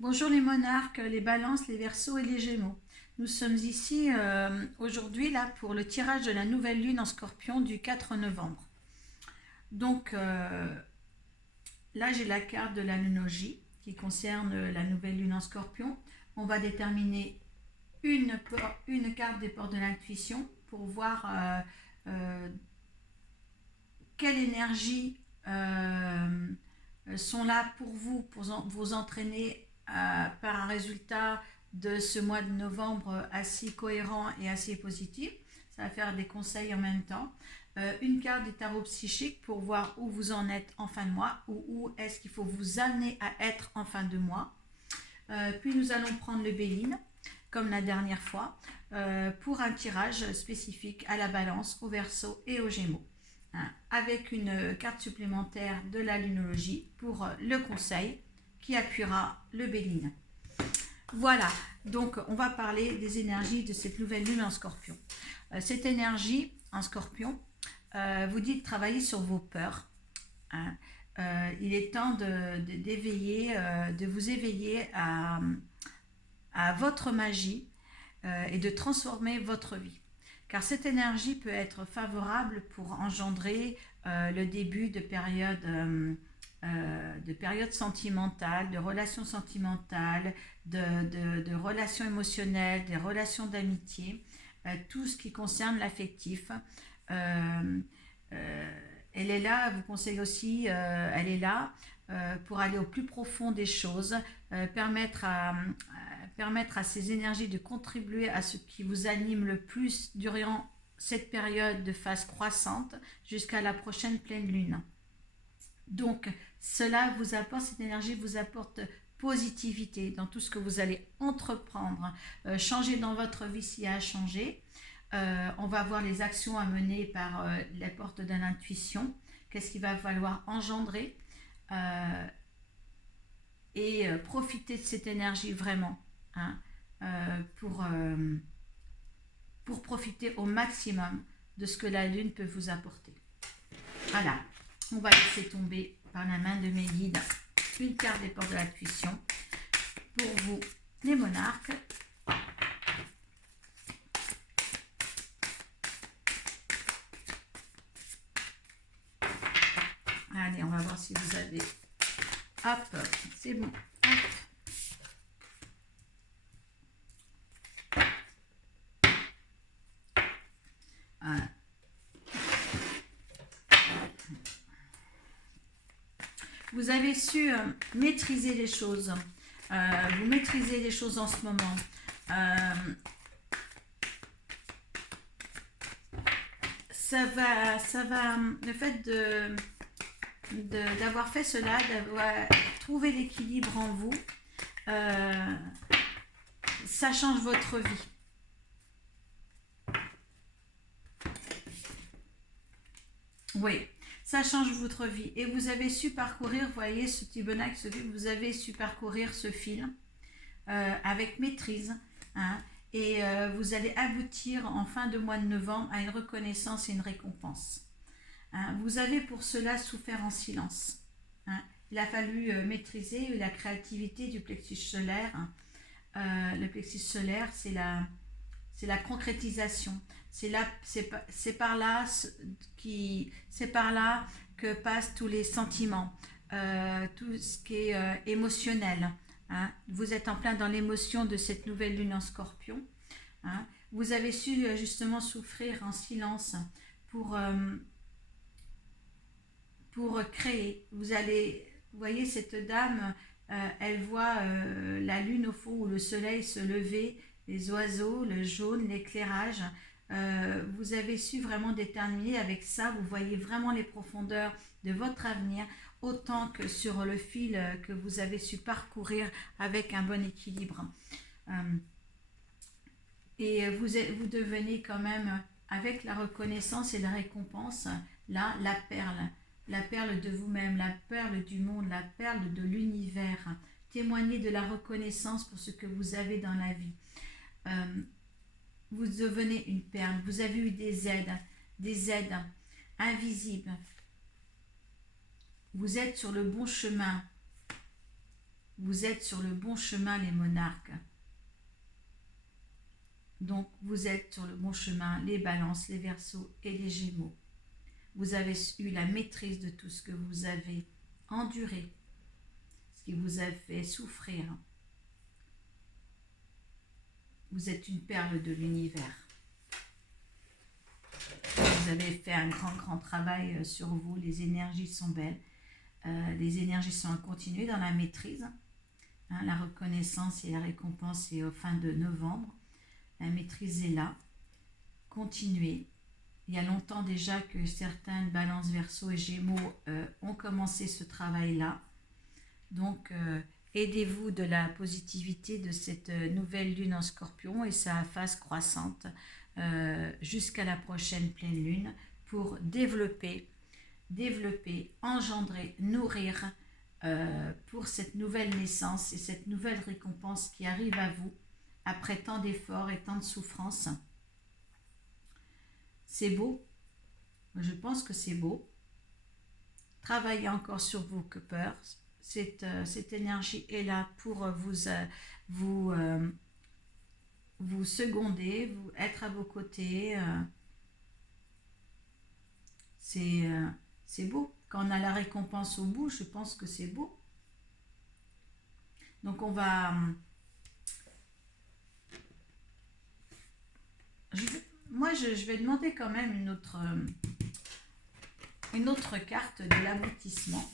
Bonjour les monarques, les balances, les verseaux et les gémeaux. Nous sommes ici aujourd'hui là pour le tirage de la nouvelle lune en scorpion du 4 novembre. Donc là j'ai la carte de la lunologie qui concerne la nouvelle lune en scorpion. On va déterminer une carte des portes de l'intuition pour voir quelle énergie sont là pour vous, pour vous entraîner par un résultat de ce mois de novembre assez cohérent et assez positif. Ça va faire des conseils en même temps. Une carte des tarots psychiques pour voir où vous en êtes en fin de mois ou où est-ce qu'il faut vous amener à être en fin de mois. Puis nous allons prendre le Béline, comme la dernière fois, pour un tirage spécifique à la balance, au verseau et au gémeaux. Avec une carte supplémentaire de la lunologie pour le conseil qui appuiera le Béline. Voilà, donc on va parler des énergies de cette nouvelle lune en scorpion. Cette énergie en scorpion vous dit de travailler sur vos peurs. Il est temps de vous éveiller à votre magie et de transformer votre vie. Car cette énergie peut être favorable pour engendrer le début de périodes sentimentales, de relations sentimentales, de relations émotionnelles, des relations d'amitié, tout ce qui concerne l'affectif. Elle est là, elle vous conseille aussi, elle est là pour aller au plus profond des choses, permettre à ces énergies de contribuer à ce qui vous anime le plus durant cette période de phase croissante jusqu'à la prochaine pleine lune. Donc, cela vous apporte, cette énergie vous apporte positivité dans tout ce que vous allez entreprendre, changer dans votre vie s'il y a à changer. On va voir les actions à mener par la porte de l'intuition, qu'est-ce qu'il va falloir engendrer et profiter de cette énergie vraiment. Hein, pour profiter au maximum de ce que la lune peut vous apporter. Voilà, on va laisser tomber par la main de mes guides une carte des portes de l'intuition pour vous, les monarques. Allez, on va voir si vous avez. Hop, c'est bon. Hop. Voilà. Vous avez su maîtriser les choses. Vous maîtrisez les choses en ce moment. Ça va, le fait d'avoir fait cela, d'avoir trouvé l'équilibre en vous, ça change votre vie. Oui, ça change votre vie. Et vous avez su parcourir, vous voyez ce petit bonheur, vous avez su parcourir ce fil avec maîtrise. Hein, et vous allez aboutir en fin de mois de novembre à une reconnaissance et une récompense. Hein, vous avez pour cela souffert en silence. Hein, il a fallu maîtriser la créativité du plexus solaire. Le plexus solaire, c'est la concrétisation. C'est par là que passent tous les sentiments, tout ce qui est émotionnel. Hein. Vous êtes en plein dans l'émotion de cette nouvelle lune en scorpion. Hein. Vous avez su justement souffrir en silence pour créer. Vous voyez cette dame, elle voit la lune au fond ou le soleil se lever, les oiseaux, le jaune, l'éclairage. Vous avez su vraiment déterminer avec ça, vous voyez vraiment les profondeurs de votre avenir, autant que sur le fil que vous avez su parcourir avec un bon équilibre. Et vous devenez quand même, avec la reconnaissance et la récompense, là, la perle de vous-même, la perle du monde, la perle de l'univers. Témoignez de la reconnaissance pour ce que vous avez dans la vie. Vous devenez une perle. Vous avez eu des aides invisibles. Vous êtes sur le bon chemin. vous êtes sur le bon chemin, les monarques. Donc, vous êtes sur le bon chemin, les balances, les verseaux et les gémeaux. Vous avez eu la maîtrise de tout ce que vous avez enduré, ce qui vous a fait souffrir. Vous êtes une perle de l'univers. Vous avez fait un grand travail sur vous. Les énergies sont belles. Les énergies sont à continuer dans la maîtrise. La reconnaissance et la récompense est au fin de novembre. La maîtrise est là. Continuez. Il y a longtemps déjà que certaines balances Verseau et Gémeaux ont commencé ce travail-là. Donc, aidez-vous de la positivité de cette nouvelle lune en Scorpion et sa phase croissante jusqu'à la prochaine pleine lune pour développer, engendrer, nourrir pour cette nouvelle naissance et cette nouvelle récompense qui arrive à vous après tant d'efforts et tant de souffrances. C'est beau, je pense que c'est beau. Travaillez encore sur vos cuppers. Cette énergie est là pour vous seconder, être à vos côtés. C'est beau. Quand on a la récompense au bout, je pense que c'est beau. Donc on va... je vais demander quand même une autre carte de l'aboutissement.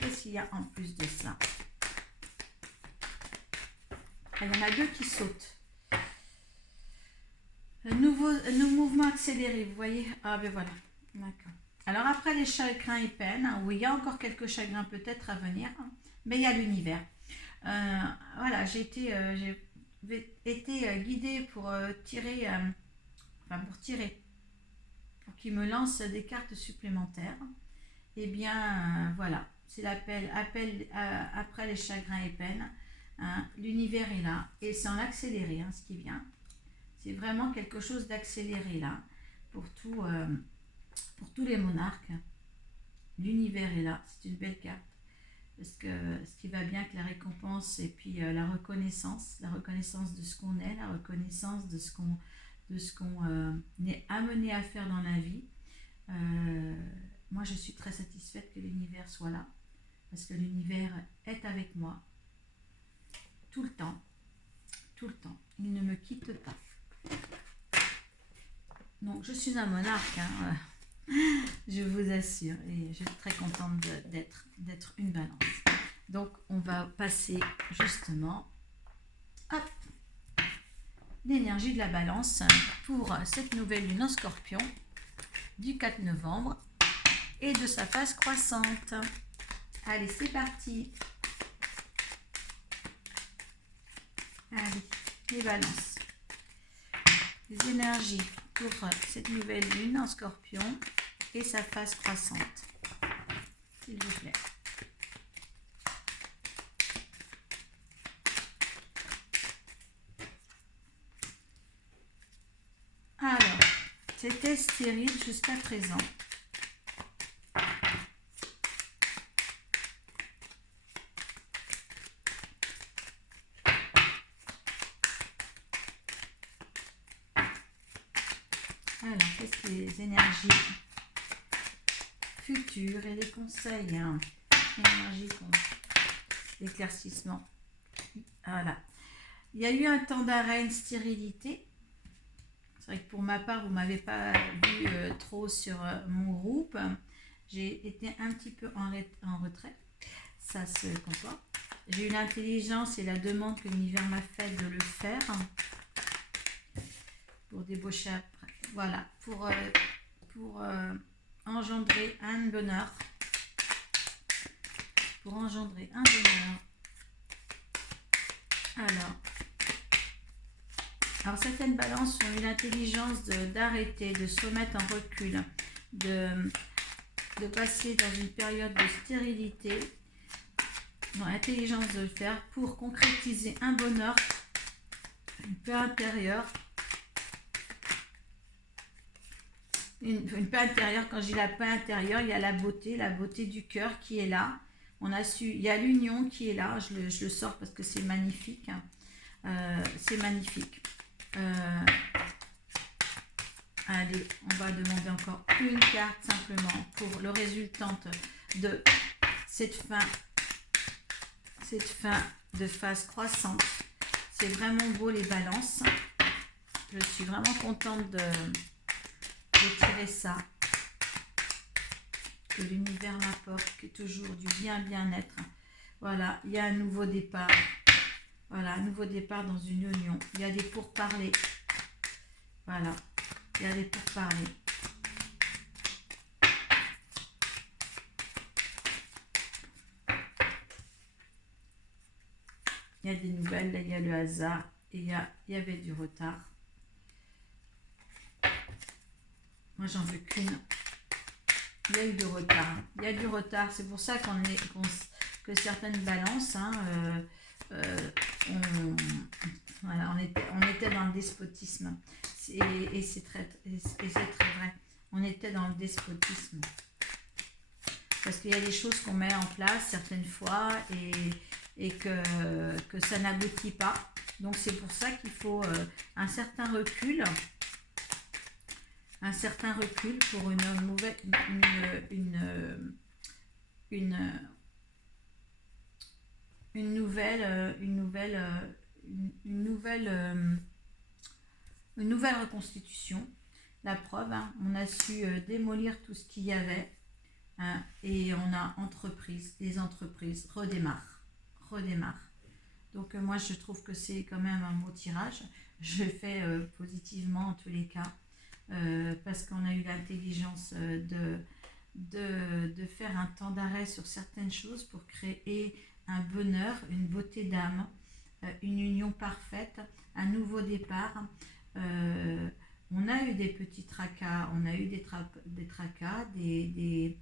Qu'est-ce qu'il y a en plus de ça? Il y en a deux qui sautent. Un mouvement accéléré, vous voyez? Ah ben voilà, d'accord. Alors après les chagrins et peines, où il y a encore quelques chagrins peut-être à venir, mais il y a l'univers. Voilà, j'ai été guidée pour tirer, pour qu'il me lance des cartes supplémentaires. Eh bien, voilà, c'est l'appel après les chagrins et peines. L'univers est là et c'est en accéléré ce qui vient. C'est vraiment quelque chose d'accéléré là pour tous les monarques. L'univers est là, c'est une belle carte. Parce que ce qui va bien avec la récompense et puis la reconnaissance de ce qu'on est, la reconnaissance de ce qu'on est amené à faire dans la vie. Moi, je suis très satisfaite que l'univers soit là, parce que l'univers est avec moi tout le temps. Il ne me quitte pas. Donc, je suis un monarque, je vous assure, et je suis très contente d'être une balance. Donc, on va passer justement l'énergie de la balance pour cette nouvelle lune en Scorpion du 4 novembre et de sa phase croissante. Allez, c'est parti. Allez, les balances. Les énergies pour cette nouvelle lune en Scorpion et sa phase croissante. S'il vous plaît. Alors, c'était stérile jusqu'à présent. Alors, qu'est-ce que les énergies futures et les conseils, énergie, l'éclaircissement. Voilà. Il y a eu un temps d'arrêt, une stérilité. C'est vrai que pour ma part, vous ne m'avez pas vu trop sur mon groupe. J'ai été un petit peu en retrait. Ça se comprend. J'ai eu l'intelligence et la demande que l'univers m'a fait de le faire. Pour débaucher après. Voilà, pour engendrer un bonheur. Pour engendrer un bonheur. Alors certaines balances ont eu l'intelligence d'arrêter, de se remettre en recul, de passer dans une période de stérilité, ont l'intelligence de le faire pour concrétiser un bonheur, une paix intérieure, une paix intérieure. Quand je dis la paix intérieure, il y a la beauté du cœur qui est là. Il y a l'union qui est là. Je le sors parce que c'est magnifique. C'est magnifique. Allez, on va demander encore une carte simplement pour le résultante de cette fin de phase croissante. C'est vraiment beau les balances. Je suis vraiment contente de tirer ça. Que l'univers m'apporte, que toujours du bien-être. Voilà, il y a un nouveau départ. Voilà, un nouveau départ dans une union. Il y a des pourparlers. Voilà, il y a des pourparlers. Il y a des nouvelles, là, il y a le hasard et il y avait du retard. Moi, j'en veux qu'une. Il y a eu du retard. Il y a du retard. C'est pour ça que certaines balances, hein, voilà, on était dans le despotisme. Et c'est très vrai. On était dans le despotisme. Parce qu'il y a des choses qu'on met en place certaines fois et que ça n'aboutit pas. Donc c'est pour ça qu'il faut un certain recul pour une nouvelle reconstitution. La preuve, hein, on a su démolir tout ce qu'il y avait, hein, et on a les entreprises redémarrent. Donc moi je trouve que c'est quand même un beau tirage. Je fais positivement en tous les cas, parce qu'on a eu l'intelligence de faire un temps d'arrêt sur certaines choses pour créer un bonheur, une beauté d'âme, une union parfaite, un nouveau départ. On a eu des petits tracas, on a eu des tracas, des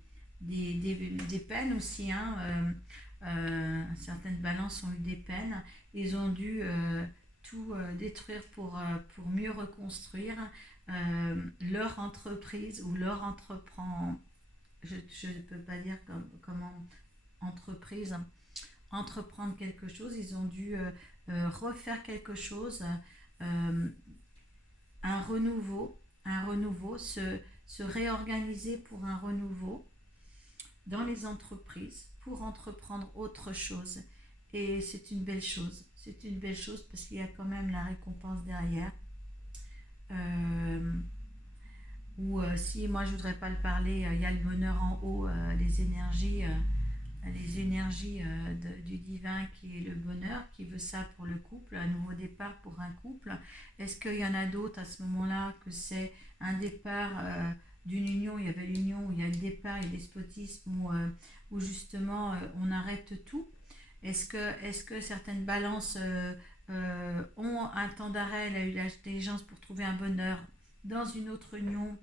peines aussi, hein, certaines balances ont eu des peines, ils ont dû tout détruire pour mieux reconstruire leur entreprise ou leur entreprendre. Je ne peux pas dire comment entreprendre quelque chose. Ils ont dû refaire quelque chose, un renouveau, se réorganiser pour un renouveau dans les entreprises pour entreprendre autre chose. Et c'est une belle chose. C'est une belle chose parce qu'il y a quand même la récompense derrière. Si moi je voudrais pas le parler, il y a le bonheur en haut, les énergies du divin qui est le bonheur, qui veut ça pour le couple, un nouveau départ pour un couple. Est-ce qu'il y en a d'autres à ce moment-là que c'est un départ d'une union? Il y avait l'union où il y a le départ et le despotisme où justement on arrête tout. Est-ce que certaines balances ont un temps d'arrêt? Elle a eu l'intelligence pour trouver un bonheur dans une autre union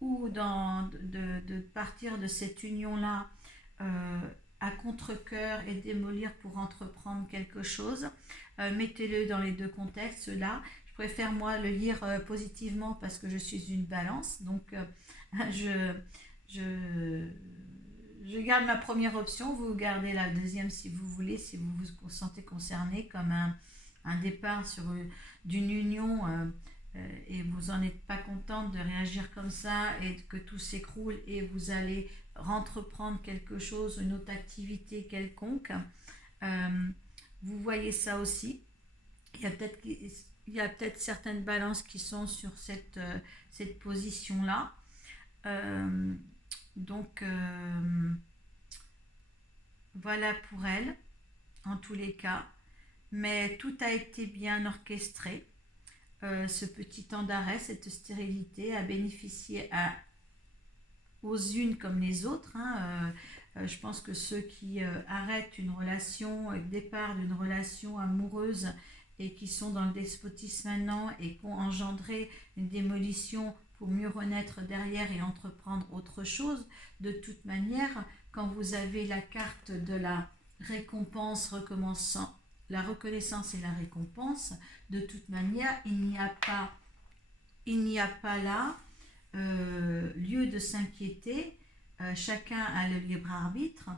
ou de partir de cette union-là à contre-cœur et démolir pour entreprendre quelque chose. Mettez-le dans les deux contextes-là. Je préfère moi le lire positivement parce que je suis une balance. Donc je garde ma première option. Vous gardez la deuxième si vous voulez, si vous vous sentez concerné comme un départ d'une union et vous n'en êtes pas contente de réagir comme ça et que tout s'écroule et vous allez entreprendre quelque chose, une autre activité quelconque. Vous voyez ça aussi. Il y a peut-être certaines balances qui sont sur cette position-là. Donc, voilà pour elle, en tous les cas. Mais tout a été bien orchestré. Ce petit temps d'arrêt, cette stérilité a bénéficié aux unes comme les autres. Hein. Je pense que ceux qui arrêtent une relation, départ d'une relation amoureuse et qui sont dans le despotisme maintenant et qui ont engendré une démolition pour mieux renaître derrière et entreprendre autre chose, de toute manière, quand vous avez la carte de la récompense recommençant, la reconnaissance et la récompense, de toute manière, il n'y a pas là lieu de s'inquiéter. Chacun a le libre arbitre.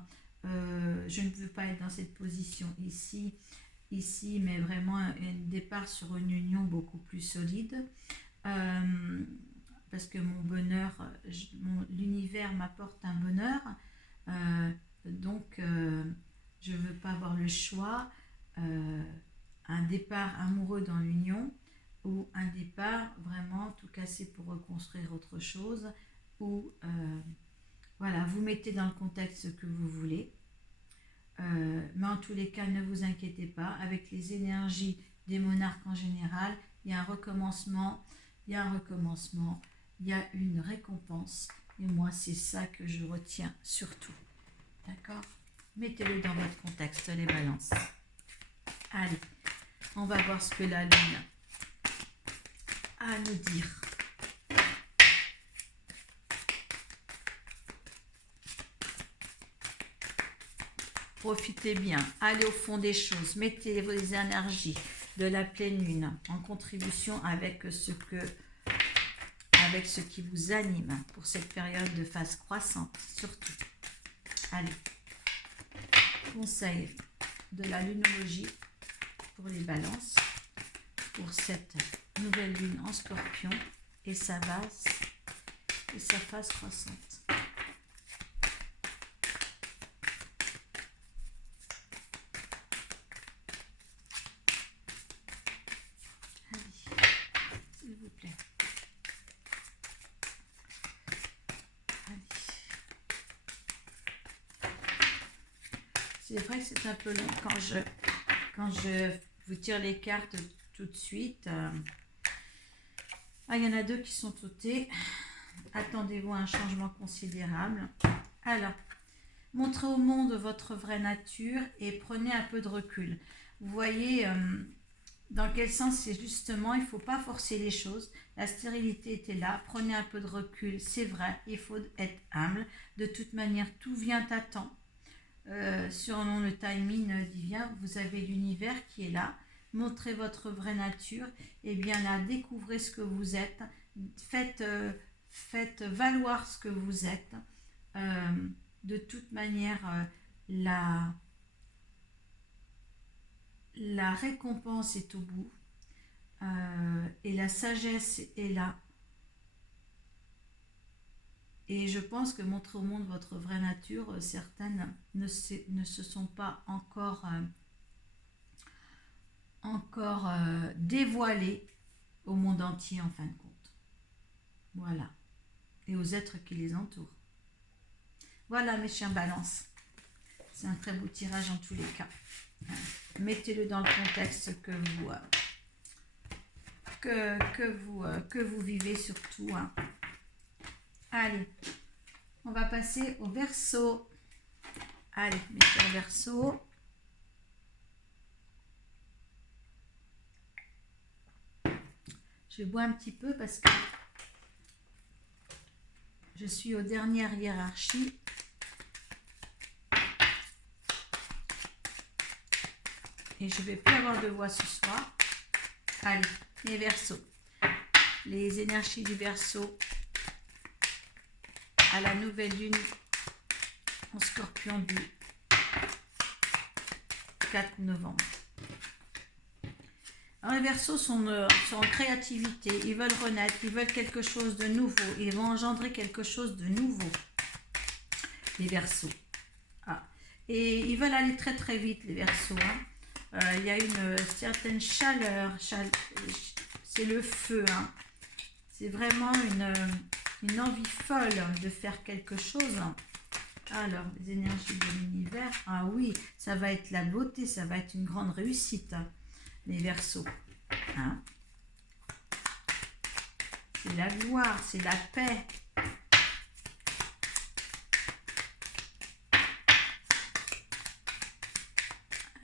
Je ne veux pas être dans cette position ici, mais vraiment un départ sur une union beaucoup plus solide. Parce que mon bonheur, l'univers m'apporte un bonheur. Donc, je ne veux pas avoir le choix. Un départ amoureux dans l'union ou un départ vraiment tout cassé pour reconstruire autre chose, ou voilà, vous mettez dans le contexte que vous voulez. Mais en tous les cas, ne vous inquiétez pas, avec les énergies des monarques en général, il y a un recommencement, il y a une récompense, et moi c'est ça que je retiens surtout. D'accord? Mettez-le dans votre contexte, les balances. Allez, on va voir ce que la lune a à nous dire. Profitez bien, allez au fond des choses, mettez vos énergies de la pleine lune en contribution avec ce qui vous anime pour cette période de phase croissante, surtout. Allez, conseil de la lunologie pour les balances, pour cette nouvelle lune en scorpion et sa phase croissante. S'il vous plaît. Allez. C'est vrai que c'est un peu long quand je vous tire les cartes tout de suite. Il y en a 2 qui sont ôtées. Attendez-vous à un changement considérable. Alors, montrez au monde votre vraie nature et prenez un peu de recul. Vous voyez dans quel sens c'est justement, il ne faut pas forcer les choses. La stérilité était là, prenez un peu de recul, c'est vrai, il faut être humble. De toute manière, tout vient à temps. Selon le timing divin, vous avez l'univers qui est là. Montrez votre vraie nature, et bien là, découvrez ce que vous êtes. Faites valoir ce que vous êtes. De toute manière, la récompense est au bout, et la sagesse est là. Et je pense que montrer au monde votre vraie nature, certaines ne se sont pas encore dévoilées au monde entier en fin de compte. Voilà. Et aux êtres qui les entourent. Voilà mes chers balances. C'est un très beau tirage en tous les cas. Mettez-le dans le contexte que vous vivez surtout. Allez, on va passer au Verseau. Allez, mes chers Verseaux. Je bois un petit peu parce que je suis aux dernières hiérarchies. Et je ne vais plus avoir de voix ce soir. Allez, les Verseaux. Les énergies du Verseau à la nouvelle lune en Scorpion du 4 novembre. Alors, les Verseaux sont en créativité, ils veulent renaître, ils veulent quelque chose de nouveau, ils vont engendrer quelque chose de nouveau, les Verseaux. Et ils veulent aller très très vite, les Verseaux. Il y a une certaine chaleur, c'est le feu. C'est vraiment une envie folle de faire quelque chose. Alors, les énergies de l'univers, ah oui, ça va être la beauté, ça va être une grande réussite, les Verseaux. C'est la gloire, c'est la paix.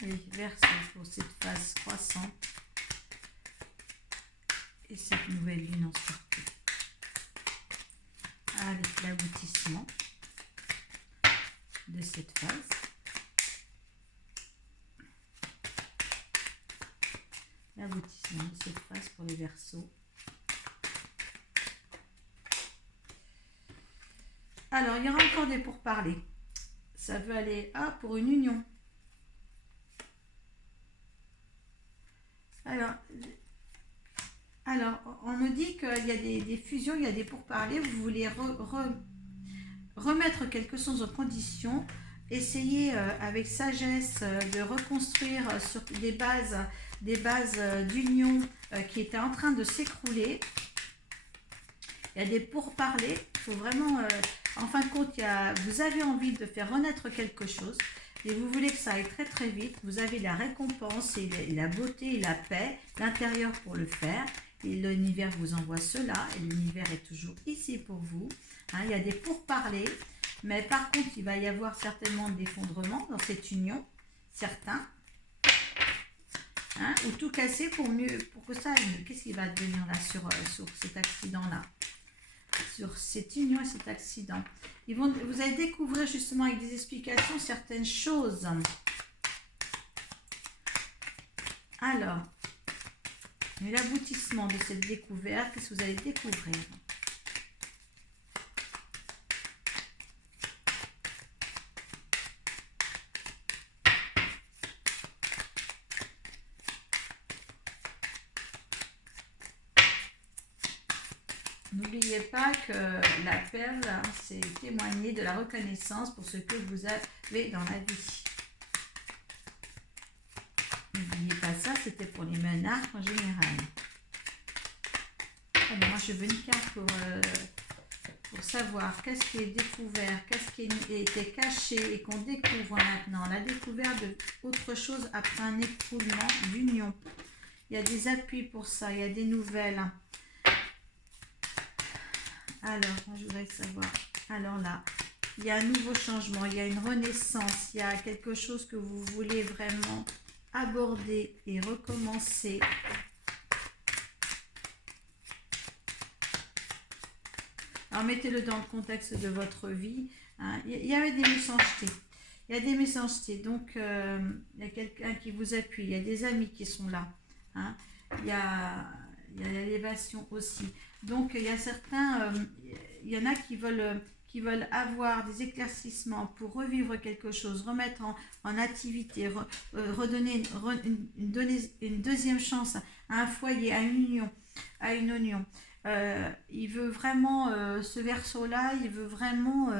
Les Verseaux pour cette phase croissante et cette nouvelle lune en Scorpion. Allez, l'aboutissement de cette phase. L'aboutissement de cette phase pour les Verseaux. Alors, il y aura encore des pourparlers. Ça veut aller pour une union. Alors, on me dit qu'il y a des fusions, il y a des pourparlers. Vous voulez remettre quelque chose en condition. Essayez avec sagesse de reconstruire sur des bases d'union qui étaient en train de s'écrouler. Il y a des pourparlers. Il faut vraiment, en fin de compte, vous avez envie de faire renaître quelque chose et vous voulez que ça aille très très vite. Vous avez la récompense et la beauté et la paix, l'intérieur pour le faire. Et l'univers vous envoie cela et l'univers est toujours ici pour vous. Hein, il y a des pourparlers, mais par contre, il va y avoir certainement de l'effondrement dans cette union, certains. Hein, ou tout casser pour que ça aille. Qu'est-ce qui va devenir là sur cet accident-là? Sur cette union et cet accident. Vous allez découvrir justement avec des explications certaines choses. Alors, l'aboutissement de cette découverte, qu'est-ce que vous allez découvrir? N'oubliez pas que la perle, c'est témoigner de la reconnaissance pour ce que vous avez dans la vie. N'oubliez pas ça, c'était pour les monarques en général. Alors, moi, je veux une carte pour savoir qu'est-ce qui est découvert, qu'est-ce qui était caché et qu'on découvre maintenant. La découverte d'autre chose après un écroulement d'union. Il y a des appuis pour ça, il y a des nouvelles. Alors, moi, je voudrais savoir. Alors là, il y a un nouveau changement, il y a une renaissance, il y a quelque chose que vous voulez vraiment aborder et recommencer. Alors, mettez-le dans le contexte de votre vie. Hein. Il y avait des méchancetés. Il y a des méchancetés. Donc, il y a quelqu'un qui vous appuie. Il y a des amis qui sont là. Hein. Il y a l'élévation aussi. Donc, il y a certains, il y en a qui veulent avoir des éclaircissements pour revivre quelque chose, remettre en activité, redonner une deuxième chance à un foyer, à une union, il veut vraiment, ce verseau-là, il veut vraiment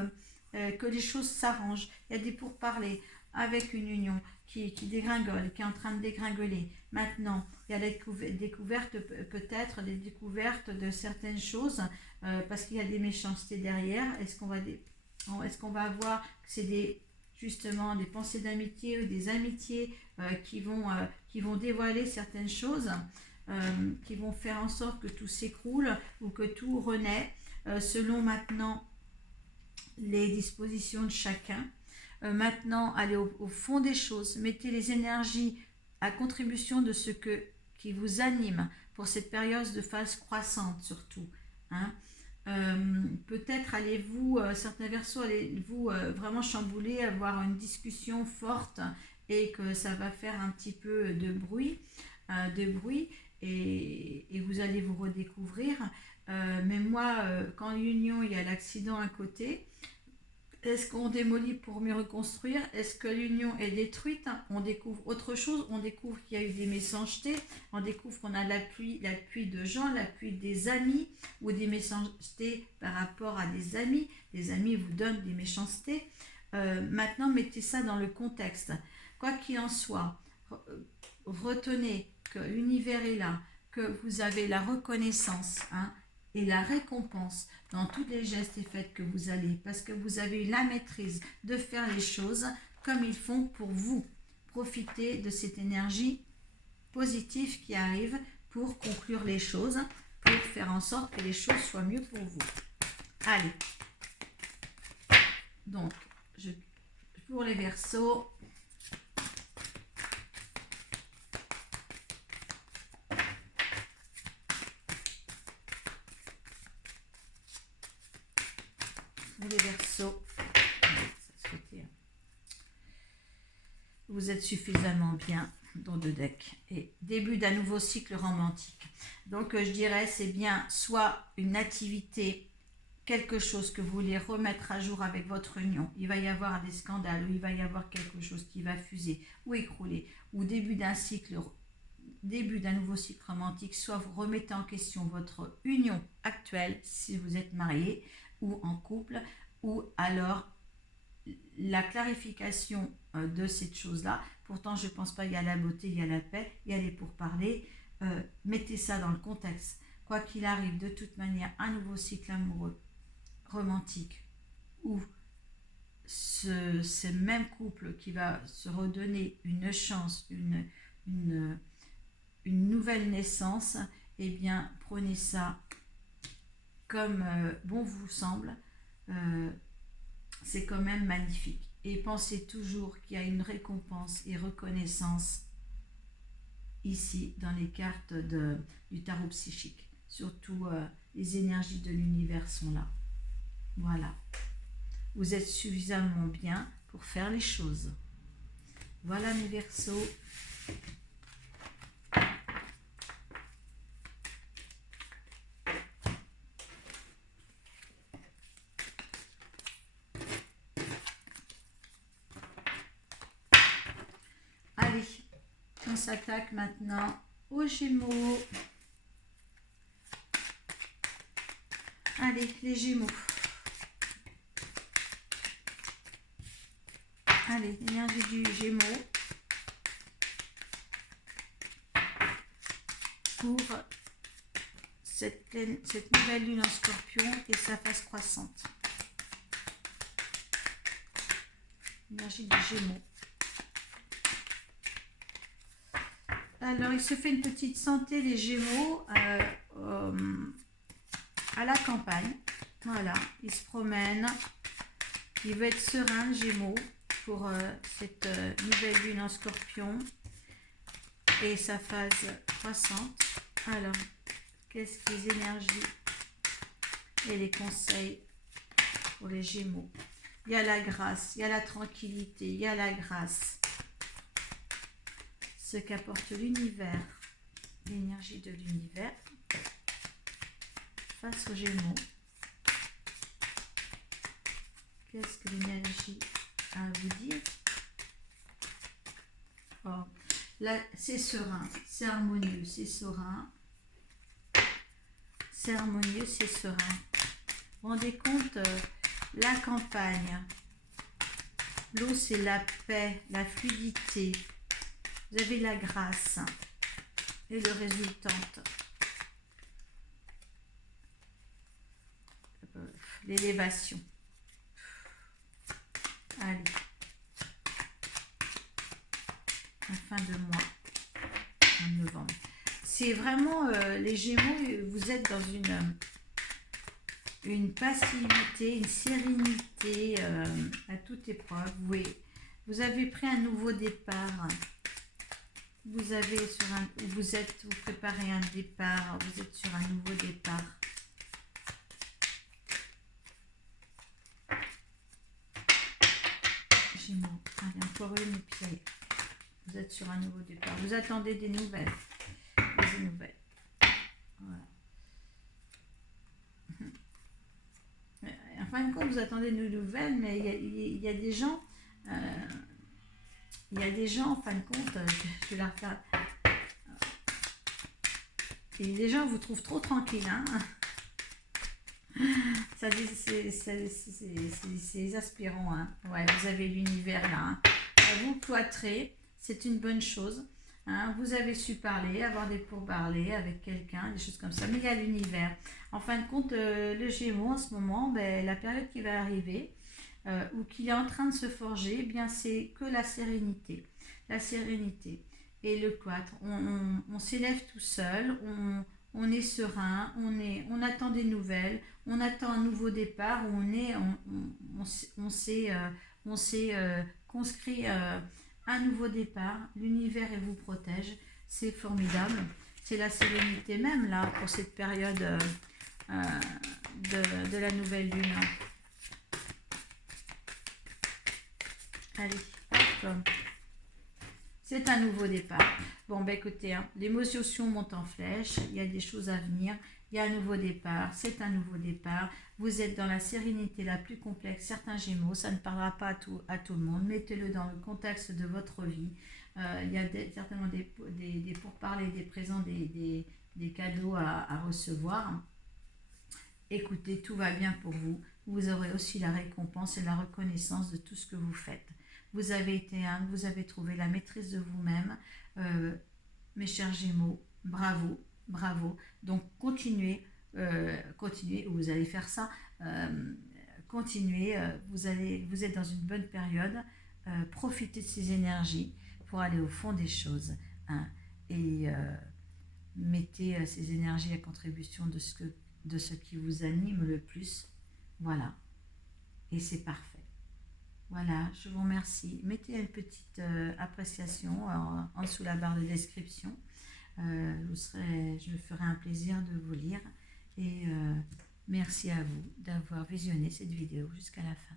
que les choses s'arrangent. Il y a des pourparlers avec une union qui dégringole, qui est en train de dégringoler. Maintenant, il y a la découverte, peut-être des découvertes de certaines choses, parce qu'il y a des méchancetés derrière. Est-ce qu'on va avoir que c'est justement des pensées d'amitié ou des amitiés qui vont dévoiler certaines choses, qui vont faire en sorte que tout s'écroule ou que tout renaît, selon maintenant les dispositions de chacun. Maintenant, allez au fond des choses, mettez les énergies à contribution de ce qui vous anime pour cette période de phase croissante surtout. Hein. Peut-être allez-vous, certains versos, allez-vous vraiment chambouler, avoir une discussion forte et que ça va faire un petit peu de bruit et vous allez vous redécouvrir. Mais moi, quand l'union, il y a l'accident à côté. Est-ce qu'on démolit pour mieux reconstruire? Est-ce que l'union est détruite? On découvre autre chose, on découvre qu'il y a eu des méchancetés, on découvre qu'on a l'appui de gens, l'appui des amis ou des méchancetés par rapport à des amis. Les amis vous donnent des méchancetés. Maintenant, mettez ça dans le contexte. Quoi qu'il en soit, retenez que l'univers est là, que vous avez la reconnaissance, hein, et la récompense dans tous les gestes et faits que vous allez, parce que vous avez eu la maîtrise de faire les choses comme ils font pour vous. Profitez de cette énergie positive qui arrive pour conclure les choses, pour faire en sorte que les choses soient mieux pour vous. Allez. Donc, pour les Verseaux, les Verseaux, vous êtes suffisamment bien dans le deck et début d'un nouveau cycle romantique. Donc je dirais c'est bien soit une activité quelque chose que vous voulez remettre à jour avec votre union. Il va y avoir des scandales, ou il va y avoir quelque chose qui va fuser ou écrouler, ou début d'un nouveau cycle romantique, soit vous remettez en question votre union actuelle si vous êtes marié ou en couple, ou alors la clarification de cette chose-là. Pourtant, je ne pense pas, il y a la beauté, il y a la paix, il y a les pourparlers. Mettez ça dans le contexte. Quoi qu'il arrive, de toute manière, un nouveau cycle amoureux romantique ou ce même couple qui va se redonner une chance, une nouvelle naissance, eh bien, prenez ça comme bon vous semble. C'est quand même magnifique. Et pensez toujours qu'il y a une récompense et reconnaissance ici dans les cartes du tarot psychique. Surtout les énergies de l'univers sont là. Voilà. Vous êtes suffisamment bien pour faire les choses. Voilà mes Verseaux. Allez, on s'attaque maintenant aux Gémeaux. Allez, les Gémeaux. Allez, l'énergie du Gémeaux pour cette nouvelle lune en Scorpion et sa phase croissante. L'énergie du Gémeaux. Alors, il se fait une petite santé, les Gémeaux, à la campagne. Voilà, il se promène. Il veut être serein, le Gémeaux, pour cette nouvelle lune en Scorpion et sa phase croissante. Alors, qu'est-ce que les énergies et les conseils pour les Gémeaux? Il y a la grâce, il y a la tranquillité, il y a la grâce. Ce qu'apporte l'univers, l'énergie de l'univers face aux Gémeaux. Qu'est-ce que l'énergie a à vous dire? Oh, là, c'est serein, c'est harmonieux, c'est serein. C'est harmonieux, c'est serein. Vous vous rendez compte, la campagne, l'eau c'est la paix, la fluidité. Vous avez la grâce et le résultante. L'élévation. Allez. En fin de mois, en novembre. C'est vraiment, les Gémeaux, vous êtes dans une passivité, une sérénité à toute épreuve. Oui. Vous avez pris un nouveau départ. Vous préparez un départ, vous êtes sur un nouveau départ. Gémeaux, allez, encore une, et puis vous êtes sur un nouveau départ. Vous attendez des nouvelles. Des nouvelles. Voilà. En fin de compte, vous attendez des nouvelles, mais il y a des gens... il y a des gens, en fin de compte, je vais la refaire. Et les gens vous trouvent trop tranquille, hein. C'est aspirant, hein. Ouais, vous avez l'univers là. Hein. Vous cloîtrez, c'est une bonne chose. Hein. Vous avez su parler, avoir des pourparlers avec quelqu'un, des choses comme ça. Mais il y a l'univers. En fin de compte, le Gémeaux, en ce moment, la période qui va arriver, ou qu'il est en train de se forger, eh bien c'est que la sérénité. La sérénité. Et le cloître, on s'élève tout seul, on est serein, on attend des nouvelles, on attend un nouveau départ, on s'est conscrit un nouveau départ, l'univers vous protège, c'est formidable, c'est la sérénité même là pour cette période de la nouvelle lune. Allez, hop. C'est un nouveau départ. Bon, écoutez, hein, l'émotion monte en flèche, il y a des choses à venir, Il y a un nouveau départ, c'est un nouveau départ. Vous êtes dans la sérénité la plus complexe. Certains Gémeaux, ça ne parlera pas à tout le monde. Mettez-le dans le contexte de votre vie. Il y a certainement des pourparlers, des présents, des cadeaux à recevoir. Écoutez, tout va bien pour vous. Vous aurez aussi la récompense et la reconnaissance de tout ce que vous faites. Vous avez été humble, vous avez trouvé la maîtrise de vous-même. Mes chers Gémeaux, bravo, bravo. Donc continuez, continuez, vous allez faire ça. Continuez, vous êtes dans une bonne période. Profitez de ces énergies pour aller au fond des choses. Hein, et mettez ces énergies à contribution de ce qui vous anime le plus. Voilà. Et c'est parfait. Voilà, je vous remercie. Mettez une petite appréciation en dessous la barre de description. Je me ferai un plaisir de vous lire. Et merci à vous d'avoir visionné cette vidéo jusqu'à la fin.